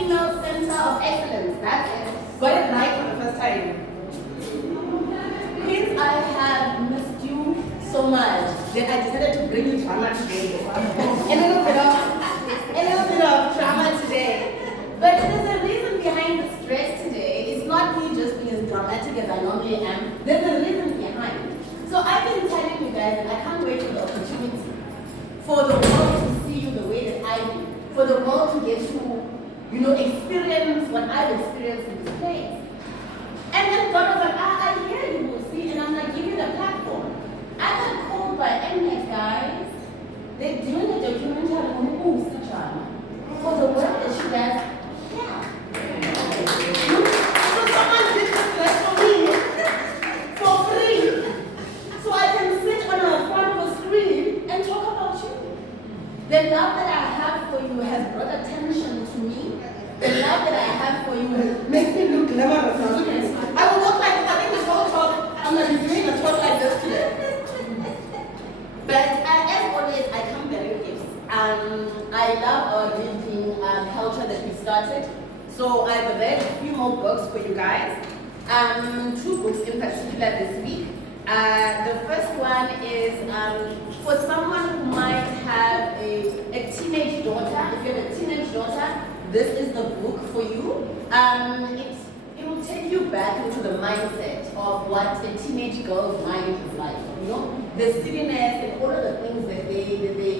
Female Center of Excellence. That's it. Got it right for the first time. Queens, I have missed you so much that I decided to bring you drama today. A little bit of drama today. But there's a reason behind the stress today. It's not me just being as dramatic as I normally am. There's a reason behind. So I've been telling you guys that I can't wait for the opportunity for the world to see you the way that I do. For the world to get to, experience what I've experienced in this place. And then God was like, I hear you, will see, and I'm like, give you the platform. I got called by Mnet, guys. They're doing a documentary on Usachana for the work that she does. Yeah. So someone did this class for me for free. So I can sit on a front of a screen and talk about you. The love that I have for you has brought attention to me. The love that I have for you makes me look glamorous. I will look like this. I think this whole talk, I'm going to be doing a talk like this today. But as always, I come bearing gifts. I love our reading culture that we started. So I've read a few more books for you guys. 2 books in particular this week. The first one is for someone who might have a teenage daughter. If you have a teenage daughter, this is the book for you. It will take you back into the mindset of what a teenage girl's mind is like. The silliness and all of the things that they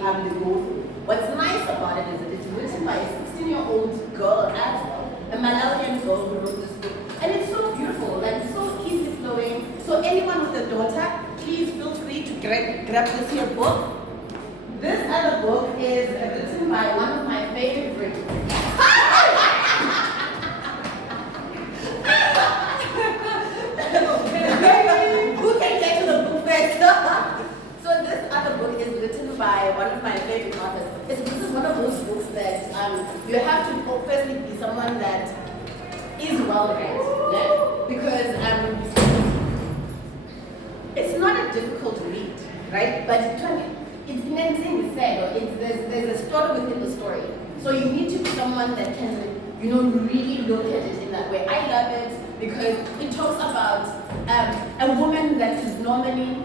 go through. What's nice about it is that it's written by a 16-year-old girl as well, a Malawian girl who wrote this book. And it's so beautiful, like so easy flowing. So anyone with a daughter, please feel free to grab this here book. This other book is written by one of my favorites. Who can get to the book first? So this other book is written by one of my favorite authors. This is one of those books that you have to firstly be someone that is well read, yeah? Because it's not a difficult read, right? But it's anything said, or there's a story within the story. So you need to be someone that can, really look at it in that way. I love it because it talks about a woman that is normally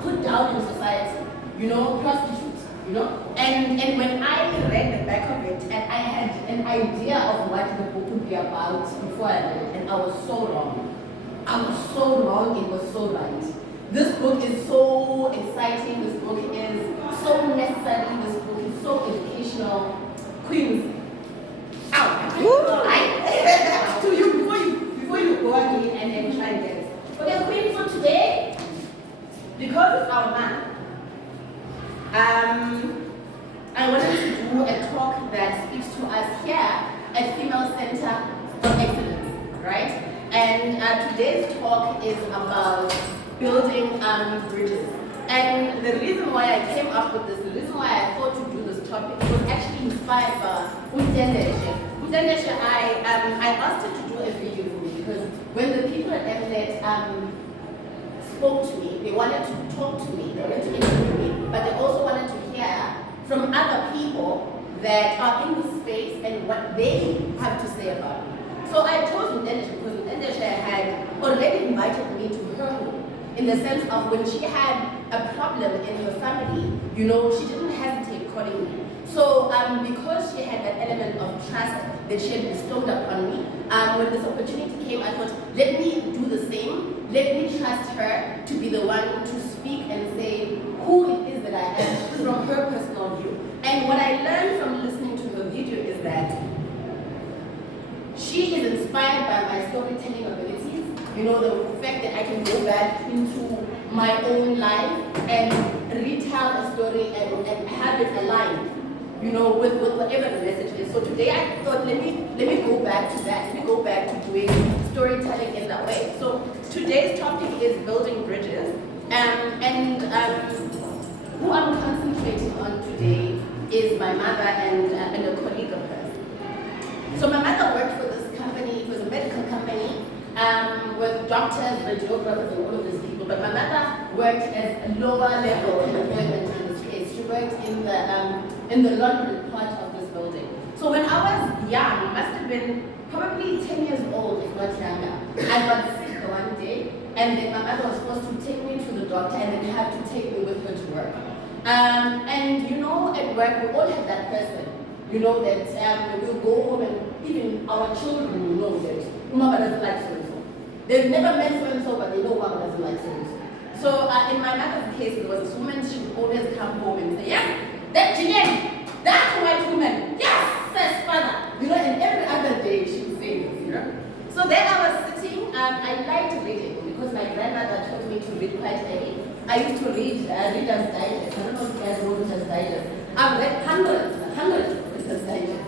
put down in society, prostitute, And when I read the back of it, and I had an idea of what the book would be about before I read it, and I was so wrong. I was so wrong, it was so right. This book is so exciting, this book is so necessary, this book is so educational. Queens, out! Right? To you, before you go again and then try and get it. Okay, Queens, so today, because it's our month, I wanted to do a talk that speaks to us here at Female Center of Excellence, right? And today's talk is about building bridges. And the reason why I came up with this, the reason why I thought to do this topic was actually inspired by Mtendeshe. Mtendeshe, I asked her to do a video for me because when the people at Mnet spoke to me, they wanted to talk to me, they wanted to interview me, but they also wanted to hear from other people that are in the space and what they have to say about me. So I chose Mtendeshe because Mtendeshe had already invited me to her home. In the sense of when she had a problem in her family, she didn't hesitate calling me. So because she had that element of trust that she had bestowed upon me, when this opportunity came, I thought, let me do the same. Let me trust her to be the one to speak and say who it is that I am from her personal view. And what I learned from listening to her video is that she is inspired by my storytelling abilities. The fact that I can go back into my own life and retell a story and have it aligned, with whatever the message is. So today I thought, let me go back to that. Let me go back to doing storytelling in that way. So today's topic is building bridges. Who I'm concentrating on today is my mother and a colleague of hers. So my mother worked for this company. It was a medical company. With doctors, radiographers, and all of these people. But my mother worked as a lower level employment in this case. She worked in the laundry part of this building. So when I was young, my been probably 10 years old, if not younger. I got sick one day, and then my mother was supposed to take me to the doctor and then have to take me with her to work. And you know, at work, we all have that person. You know that we'll go home and even our children will know that Mama doesn't like so-and-so. They've never met so-and-so, but they know Mama doesn't like so-and-so. So in my mother's case, there was this woman, she would always come home and say, yes, that Jeanette, that white woman, yes, says father. You know, and every other day she would say this, you know. So there I was sitting, I liked reading because my grandmother taught me to read quite early. I used to read Reader's Digest. I don't know if you guys know Reader's Digest. I've read hundreds of Reader's Digest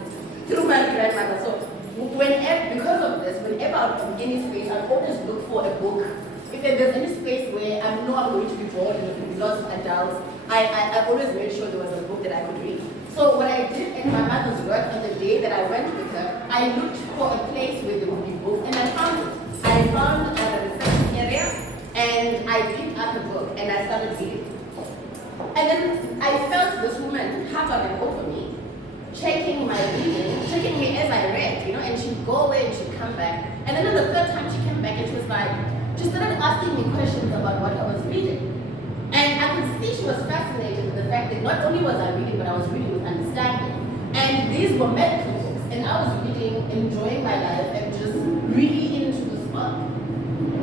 through my grandmother. So whenever, because of this, whenever I'm in any space, I always look for a book. If there's any space where I know I'm going to be bored and there will be lots of adults, I always made sure there was a book that I could read. So what I did in my mother's work on the day that I went with her, I looked for a place where there would be books and I found it. I found a reception area and I picked up a book and I started reading. And then I felt this woman hovering over me, checking my reading, checking me as I read, you know, and she'd go away and she'd come back. And then on the third time she came back and she was like, she started asking me questions about what I was reading. And I could see she was fascinated with the fact that not only was I reading, but I was reading with understanding. And these were medical books, and I was reading, enjoying my life, and just really into this book.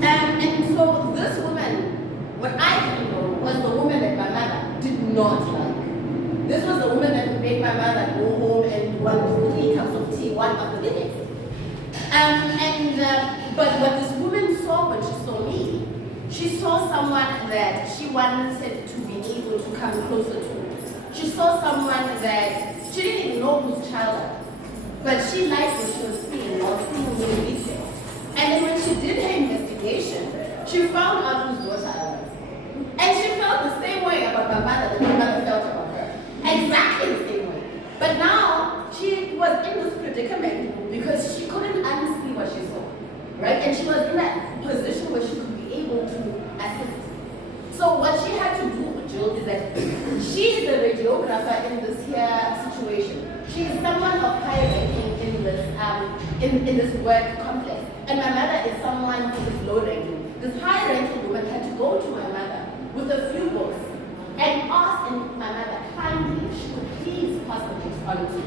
And so this woman, what I didn't know was the woman that my mother did not like. This was the woman that would make my mother go home and want 3 cups of tea, one after the next. But what this woman saw when she saw me, she saw someone that she wanted to be able to come closer to. She saw someone that she didn't even know whose child I was, but she liked what she was seeing or seeing me meet her. And then when she did her investigation, she found out whose daughter I was. And she felt the same way about my mother that my mother felt about her. Exactly the same way. But now she was in this predicament because she couldn't unsee what she saw. Right? And she was in that position where she could be able to assist. So what she had to do with Jill is that she is a radiographer in this here situation. She is someone of high ranking in this work complex. And my mother is someone who is low ranking. This high ranking woman had to go to my mother with a few books and ask my mother kindly if she could please pass the books on to me.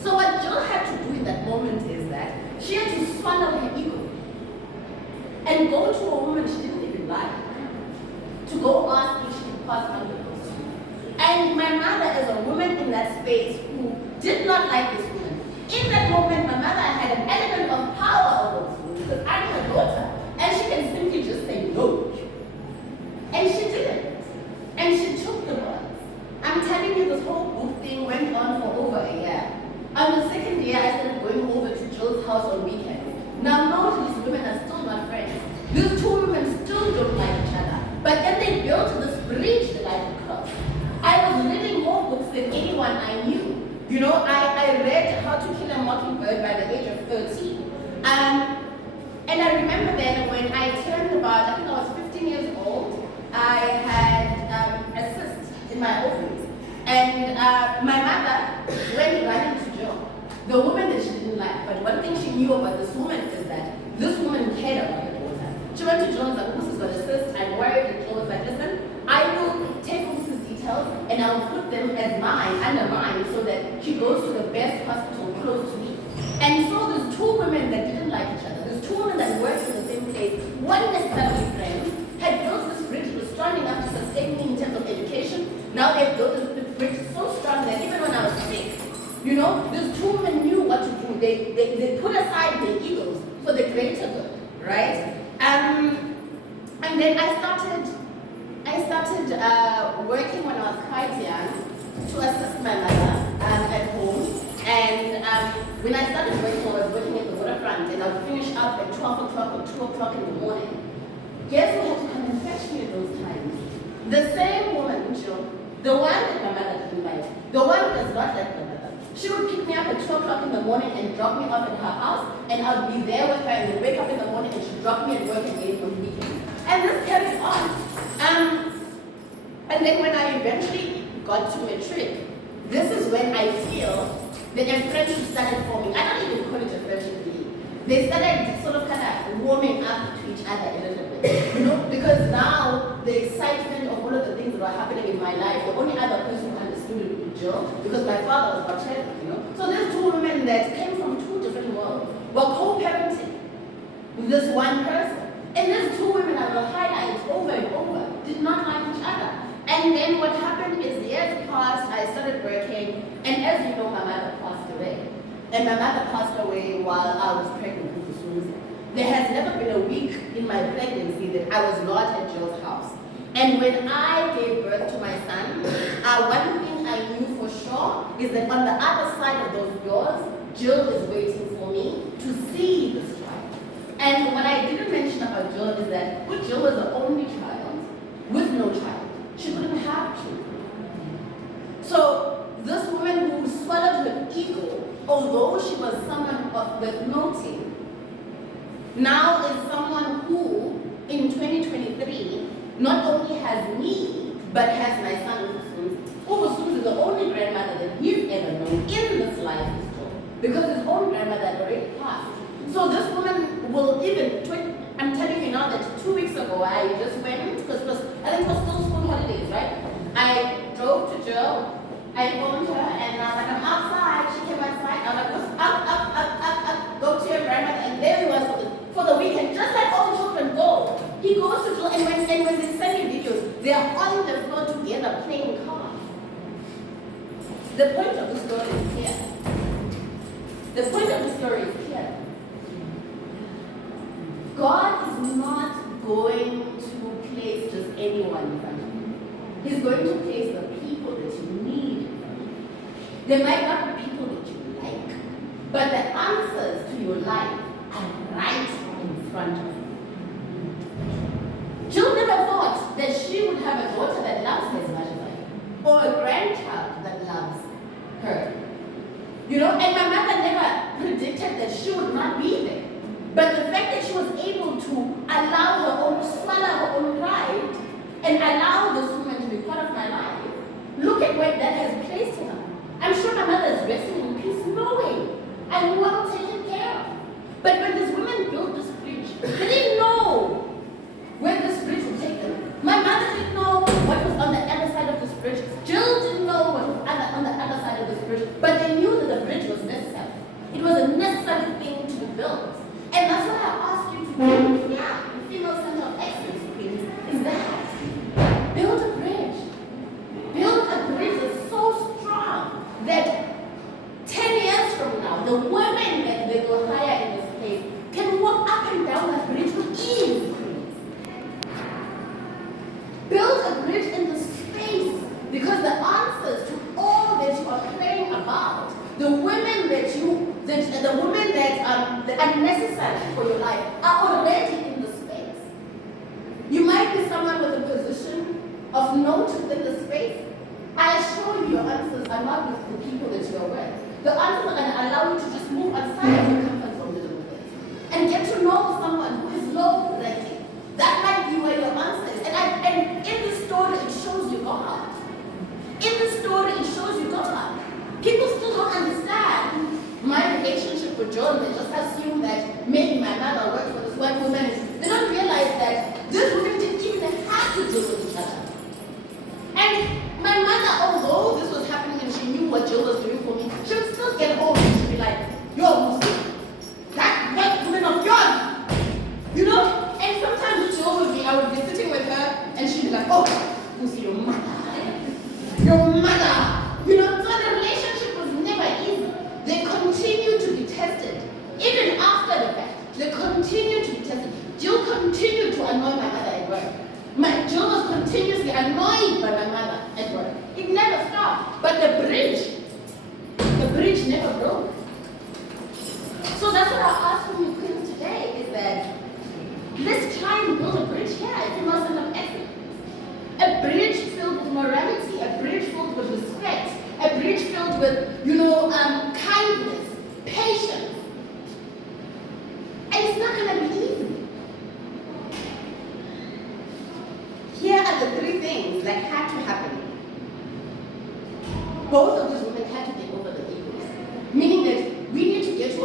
So what Jill had to do in that moment is that she had to swallow her ego and go to a woman she didn't even like to go ask if she could pass on the books. And my mother is a woman in that space who did not like this woman. In that moment, my mother had an element of power over this woman because I'm her daughter, and she can simply just say no. And she didn't. And she took the words. I'm telling you, this whole book thing went on for over a year. On the second year, I started going over to Jill's house on weekends. Now, most of these women are still not friends. These two women still don't like each other. But then they built this bridge that I could cross. I was reading more books than anyone I knew. You know, I read How to Kill a Mockingbird by the age of 13. And I remember then when I turned about, I think I was 15 years old, I had a cyst in my ovaries. And my mother went running to Jill, the woman that she didn't like. But one thing she knew about this woman is that this woman cared about her daughter. She went to Jill and said, Mrs. got a cyst, I'm worried. And Jill was like, listen, I will take Mrs. details and I'll put them as mine, under mine, so that she goes to the best hospital close to me. And so there's two women that didn't like each other. There's two women that worked in the same place, one necessarily friends, had built this bridge, was strong enough to sustain me in terms of education. Now they've built this bridge so strong that even when I was sick, you know, these two women knew what to do. They put aside their egos for the greater good, right? And then I started working when I was quite young to assist my mother at home. And when I started working, I was working at the waterfront, and I would finish up at 12 o'clock or 2 o'clock in the morning. Guess who had to come and fetch me at those times? The same woman, Jill, the one that my mother didn't like, the one that does not like my mother. She would pick me up at 2 o'clock in the morning and drop me off at her house, and I would be there with her, and then wake up in the morning and she'd drop me at work again on the weekend. And this carried on. And then when I eventually got to matric, this is when I feel Then a friendship started forming. I don't even call it a friendship really. They started sort of kind of warming up to each other a little bit. You know, because now the excitement of all of the things that were happening in my life, the only other person who understood it would be Jill, because my father was autistic, you know. So there's two women that came from two different worlds, were co-parenting with this one person. And these two women I will highlight over and over, did not like each other. And then what happened is years passed, I started working, and as you know, my mother passed away. And my mother passed away while I was pregnant with Susie. There has never been a week in my pregnancy that I was not at Jill's house. And when I gave birth to my son, one thing I knew for sure is that on the other side of those doors, Jill is waiting for me to see this child. And what I didn't mention about Jill is that Jill was the only child with no child. She couldn't have children. So this woman who swallowed her ego, although she was someone with no team, now is someone who, in 2023, not only has me, but has my son Ufusunzi. Ufusunzi is the only grandmother that he's ever known in this life is Jill, because his own grandmother had already passed. So this woman will even, I'm telling you now that 2 weeks ago I just went, because I think it was still school holidays, right? I drove to Jill, I phoned her, and I was like, I'm outside. She came outside, I was like, up, go to your grandmother, and there he was for the weekend, just like all the children go. He goes to Jill, and when they send me videos, they are on the floor together playing cards. The point of the story is here. The point of the story is here. God is not going to place just anyone in front of you. He's going to place the people that you need in front of you. There might not be people that you like, but the answers to your life are right in front of you. Jill never thought that she would have a daughter that loves her as much as I do, or a grandchild that loves her. You know, and my mother never predicted that she would not be there. But the fact that she was able to swallow her own pride and allow this woman to be part of my life, look at where that has placed her. I'm sure my mother is resting in peace knowing I'm well taken care of. But when this woman built this bridge, they didn't know where this bridge would take them. My mother didn't know what was on the other side of this bridge. Jill didn't know what was on the other side of this bridge. But they knew that the bridge was necessary. It was a necessary thing to be built. And that's what I asked you to do. Yeah, the Female Center of Excellence, please, is that build a bridge. Build a bridge that's so strong that 10 years from now, the women that they will hire in this place can walk up and down that bridge with ease. Build a bridge in the space, because the answers to all that you are praying about, the women that are necessary for your life are already in the space. You might be someone with a position of note within the space. I assure you, your answers are not with the people that you are with. The answers are going to allow you to just move outside of your comfort zone a little bit and get to know someone who is low ranking. That might be where your answer is. And in the story, it shows you God. In the story, it shows you God. People still don't understand my relationship with John. They just assume that maybe my mother worked for this white woman. They don't realize that these women didn't even have to deal with each other. And my mother, although this was happening and she knew what Jill was doing for me, she would still get home and she'd be like, yo, that white woman of yours, you know? And sometimes Jill would be, I would be sitting with her and she'd be like, oh, who's your mother? Your mother! You know, so the relationship was never easy. They continue to be tested. Even after the fact, they continue to be tested. Jill continued to annoy my mother at work. Jill was continuously annoyed by my mother at work. It never stopped. But the bridge never broke. So that's what I ask from you queens today, is that let's try and build a bridge here at Female Center of Excellence. A bridge filled with morality, a bridge filled with respect, a bridge filled with, kindness, patience. And it's not going to be easy. Here are the three things that had to happen. Both of these women had to get over the egos.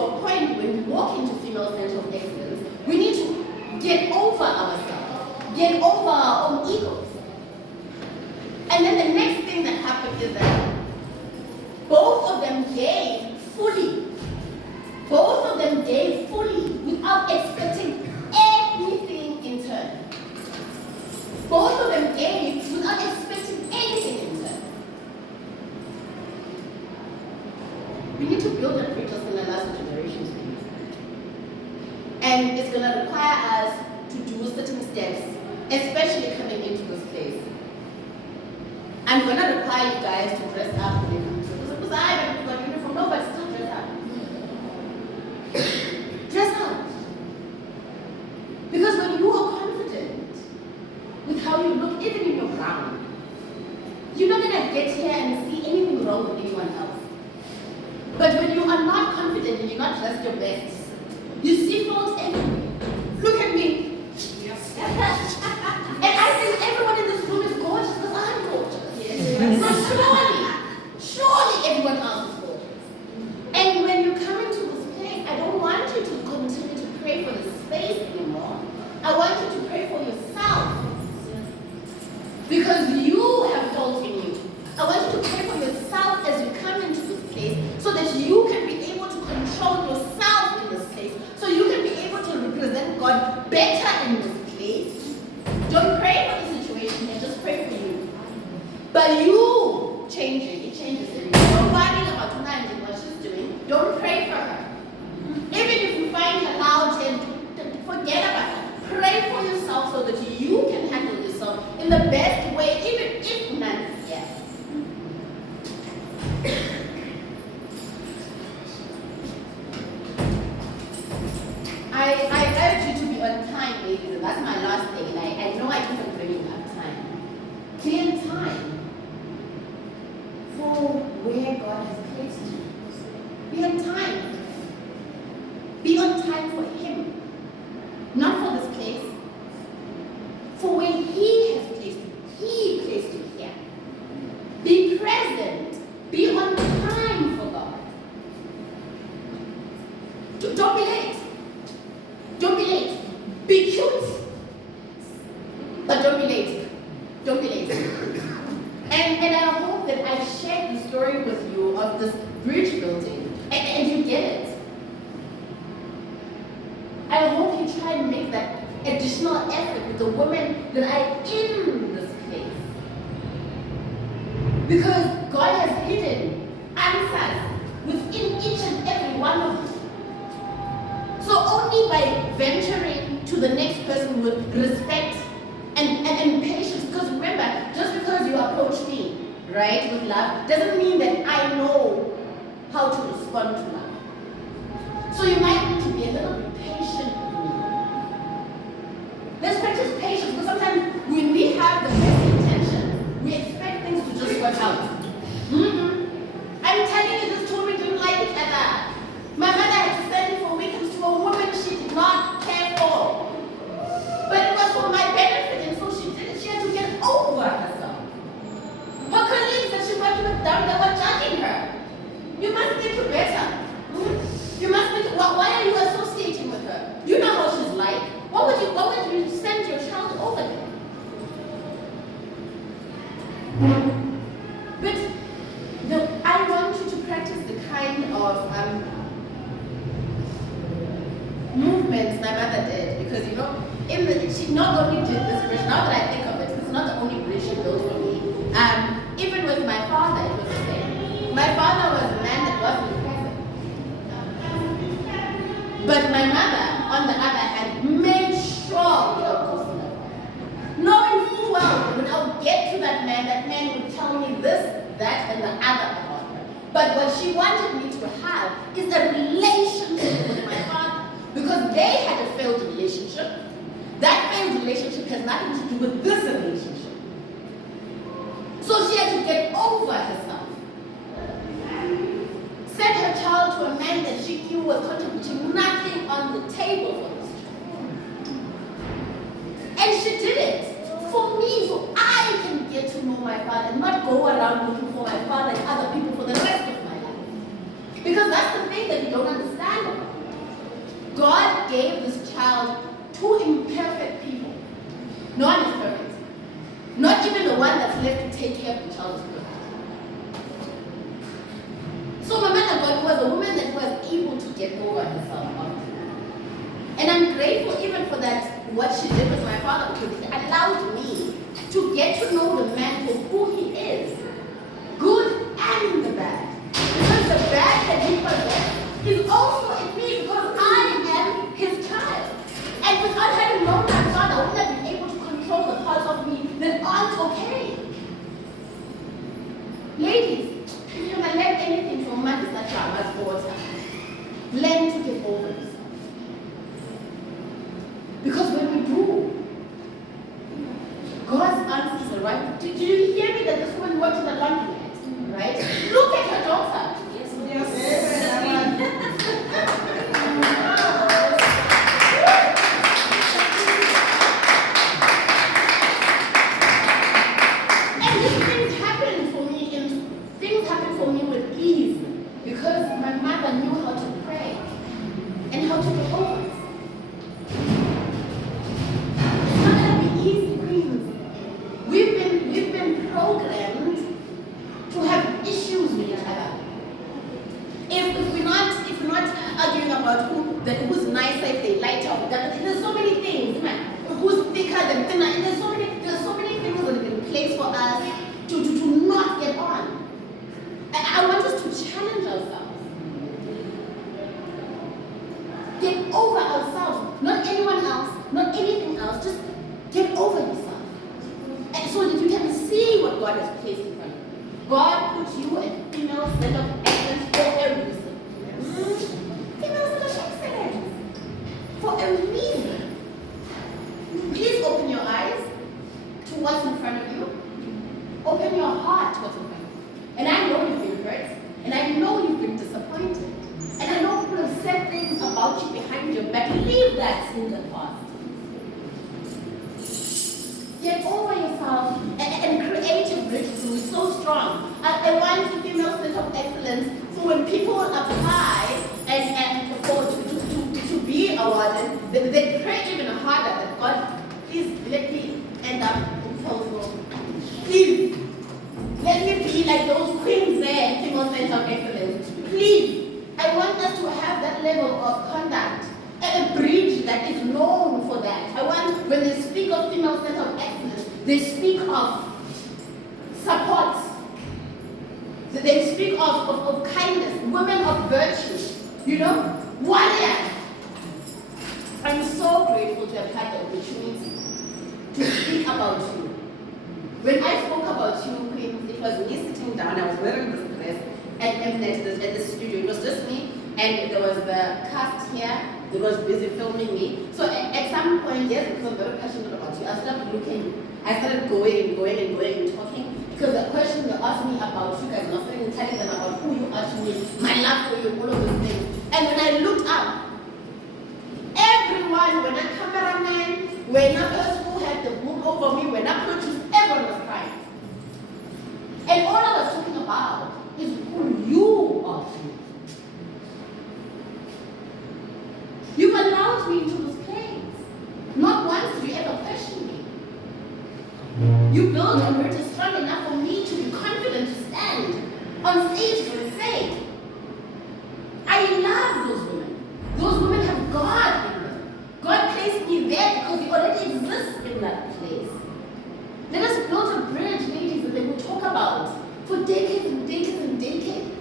a point when we walk into female center of excellence, we need to get over ourselves, get over our own egos. And then the next thing that happened is that both of them gave fully. Both of them gave fully without expecting anything in turn. Both of them gave without expecting anything in turn. We need to build a bridge that's going to last for generations. And it's going to require us to do certain steps, especially coming into this place. I'm going to require you guys to dress up when you come to it. Because I haven't got uniform, no, but still dress up. Dress up. Because when you are confident with how you look, even in your gown, you're not going to get here and see anything wrong with anyone else. But when you are not confident and you're not dressed your best, you see faults everywhere. Look at me. Yes. And I think everyone in this room is gorgeous because I'm gorgeous. Yes. So surely everyone else is gorgeous. And when you come into this place, I don't want you to continue to pray for the space anymore. I want you to pray for yourself. Because you have fault in you. I want you to pray for yourself as you come into this place so that you can be able to control yourself in this place. So you can be able to represent God better in this place. Don't pray for the situation and just pray for you. But you changing, it changes everything. Don't worry about tonight and what she's doing. Don't pray for her. Even if you find her loud and forget about her. Pray for yourself so that you can handle yourself in the best way, even if none is here. I urge you to be on time, ladies, and that's my last thing, and I know I keep on bringing up time. Be on time for where God has placed you. Be on time. Be on time for Him. Not for this place. For where He has placed you. He placed you here. Be present. Be on time for God. Don't be late. Don't be late. Be cute. But don't be late. Don't be late. And I hope that I shared the story with you of this bridge building. And you get it. I hope you try and make that additional effort with the women that are in this place. Because God has hidden answers within each and every one of you. So only by venturing to the next person with respect and patience, because remember, just because you approach me, right, with love, doesn't mean that I know how to respond to love. So you might need to be a little bit patient with me. Let's practice patience, because sometimes when we have the best intention, we expect things to just work out. I'm telling you, this story didn't like each other. My mother had to send me for weekends to a woman she did not care for. But it was for my benefit, and so she did it. She had to get over herself. Her colleagues that she worked with down there were judging her. You must think you're better. You must think, why are you associating with her? You know how she's like. Why would you send your child over there? But I want you to practice the kind of movements my mother did, because she not only did this bridge, now that I think of it, it's not the only bridge she built for me. Even with my father, it was the same. My father was a man that wasn't present. But my mother, on the other hand, made sure we are close enough. Knowing full well that when I would get to that man would tell me this, that, and the other about her. But what she wanted me to have is a relationship with my father. Because they had a failed relationship. That failed relationship has nothing to do with this relationship. So she had to get over herself. Send her child to a man that she knew was contributing nothing on the table for this child. And she did it for me, so I can get to know my father and not go around looking for my father and other people for the rest of my life. Because that's the thing that you don't understand about. two imperfect people. No one is perfect. Not even the one that's left to take care of the child is perfect. So my mother God was a woman that was able to get over herself after that. And I'm grateful even for that, what she did with my father, because it allowed me to get to know the man for who he is. Good and the bad. Because the bad that he possessed is also in me because I am his child. And without having known my father, I wouldn't have been able to control the parts of me that aren't okay. Ladies, if you're going to learn anything from Martha Thatcher's daughter, learn to get over yourself. Because when we do, God's answers are right. Did you hear me that this woman worked in the laundromat? Right? Look at her daughter. And these things happen for me with ease because my mother knew how to pray and how to get over it. It's not going to be easy, queens. We've been programmed to have issues with each other. If we're not arguing about who's nicer, if they light up, there's so many things, man. Who's thicker than thinner, and there's so many things that have been placed for us to not get on. I want us to challenge ourselves. Get over ourselves, not anyone else, not anything else. Just get over yourself, and so that you can see what God has placed in front of you. God put you a female set of excellence for a reason. Female set of excellence for a reason. Please open your eyes to what's in front of you. Open your heart to what's in front of you. And I know you've been hurt, and I know you've been disappointed, and I know people have said things about you behind your back. Leave that in the past. Get over yourself and create a bridge who is so strong. I want a female sense of excellence, so when people apply and to be awarded, they pray even harder that God, please let me end up in Telford. Please, let me be like those queens there, female sense of excellence. Please, I want us to have that level of conduct. A bridge that is known for that. I want, when they speak of female sense of excellence, they speak of support. They speak of kindness, women of virtue, warriors. I'm so grateful to have had the opportunity to speak about you. When I spoke about you, Queen, it was me sitting down, I was wearing this dress at the studio. It was just me, and there was the cast here. They was busy filming me. So at some point, yes, because I'm very passionate about you, I started looking. I started going and talking. Because the question they asked me about you guys, and I started telling them about who you are to me, my love for you, all of those things. And when I looked up, everyone, when a cameraman, when a person who had the book over me, when I produced, everyone was crying. And all I was talking about is who you are to me. You've allowed me into this place. Not once did you ever question me. You built a bridge strong enough for me to be confident to stand on stage and say, I love those women. Those women have God in them. God placed me there because He already exists in that place. Let us build a bridge, ladies, that they will talk about for decades and decades and decades.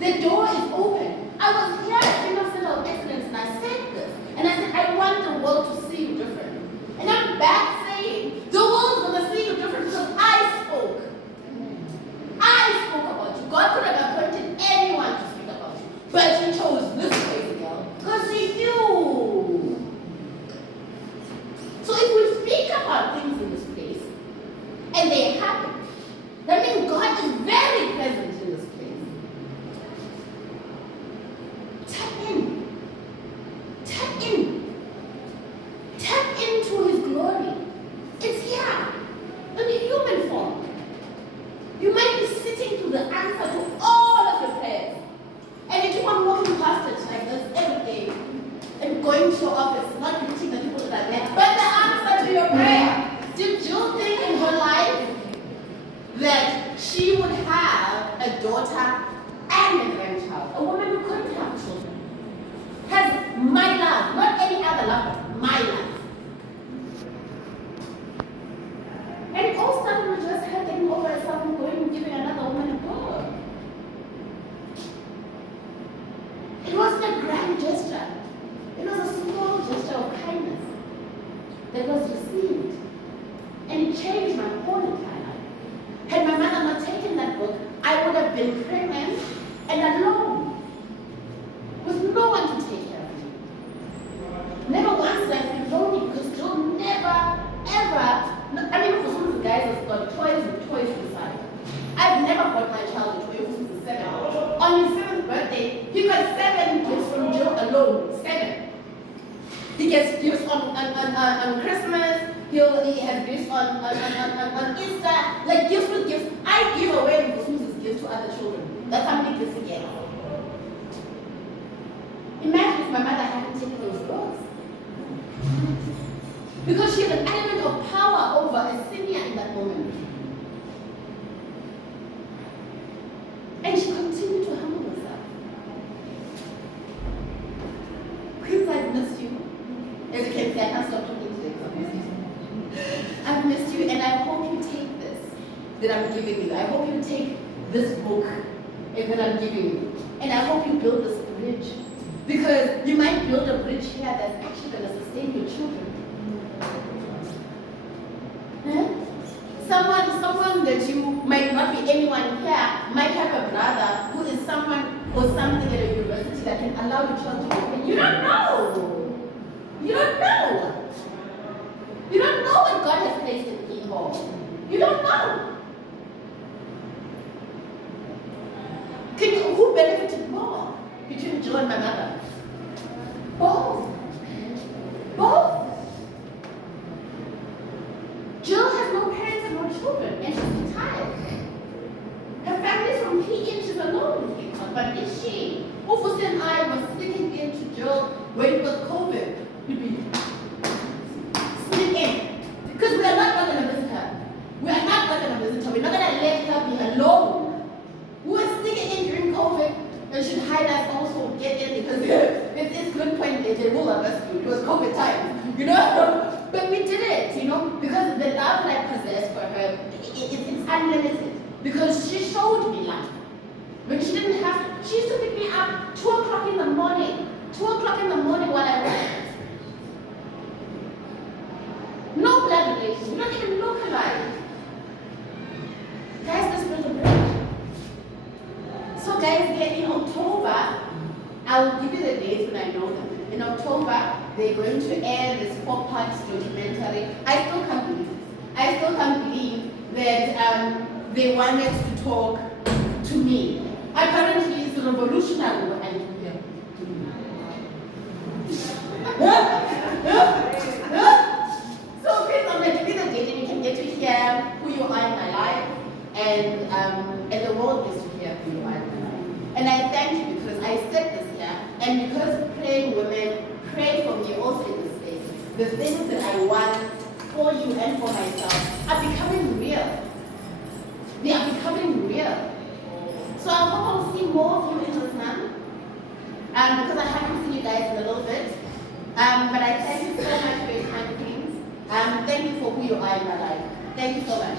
The door is open. I was here at Female Center of Excellence and I said this. And I said, I want the world to see you different. And I'm back saying, the world's going to see you different because I spoke. I spoke about you. God could have appointed anyone to speak about you. But He chose this crazy girl because He knew. So if we speak about things in this place and they happen, that means God is very present in this place. Tap in. Tap in. Tap into His glory. It's here in human form. You might be sitting to the answer to all of your prayers. And you keep on walking past it like this every day and going to your office, not greeting the people that are there. that was received. And it changed my whole entire life. Had my mother not taken that book, I would have been pregnant and alone, with no one to take care of me. Never once did I feel lonely because Joe never, ever, I mean, for some of the guys have got toys inside. I've never bought my child a toy since he's 7. On his 7th birthday, he got 7 gifts from Joe alone. 7. He gets gifts on Christmas. He has gifts on Easter. Like gifts with gifts. I give away Vusumu's gifts to other children. That's how many gifts he gets. Imagine if my mother hadn't taken those books. Because she had an element of power over a senior in that moment. And she continued to humble herself. Queens, I've missed you. As you can see, I can't stop talking today because I've missed you. I've missed you, and I hope you take this that I'm giving you. I hope you take this book that I'm giving you. And I hope you build this bridge. Because you might build a bridge here that's actually going to sustain your children. Someone that you might not be anyone here might have a brother who is someone or something at a university that can allow your child to go. And you don't know. You don't know. You don't know what God has placed in people. You don't know. Who benefited more between Joe and my mother? Both. Both. Jill has no parents and no children, and she's retired. Her family's from PE and she's alone with people. But is she? Ufus and I were sneaking into Jill when it was COVID. We'd be sneak in. Because we are not going to visit her. We are not going to visit her. We're not going to let her be alone. We were sneaking in during COVID, and she'd hide us also get in because it's good point they will arrest you. It was COVID time, you know? But we did it, you know, because the love that I possess for her, it's unlimited. Because she showed me love. When she didn't have, she used to pick me up 2 o'clock in the morning. 2 o'clock in the morning while I worked. No blood relation. We don't even look alike. Guys, let's build a bridge. So guys, in October, I will give you the dates when I know them. In October, they're going to air this 4-part documentary. I still can't believe it. I still can't believe that they wanted to talk to me. Apparently, it's revolutionary what I do here. So please, I'm going to give you the date and you can get to hear who you are in my life, and the world gets to hear who you are in my life. And I thank you because I said this here, and because praying women pray for me also in this space. The things that I want for you and for myself are becoming real. They are becoming real. So I hope I'll see more of you in this month. Because I haven't seen you guys in a little bit. But I thank you so much for your time, Queens. Thank you for who you are in my life. Thank you so much.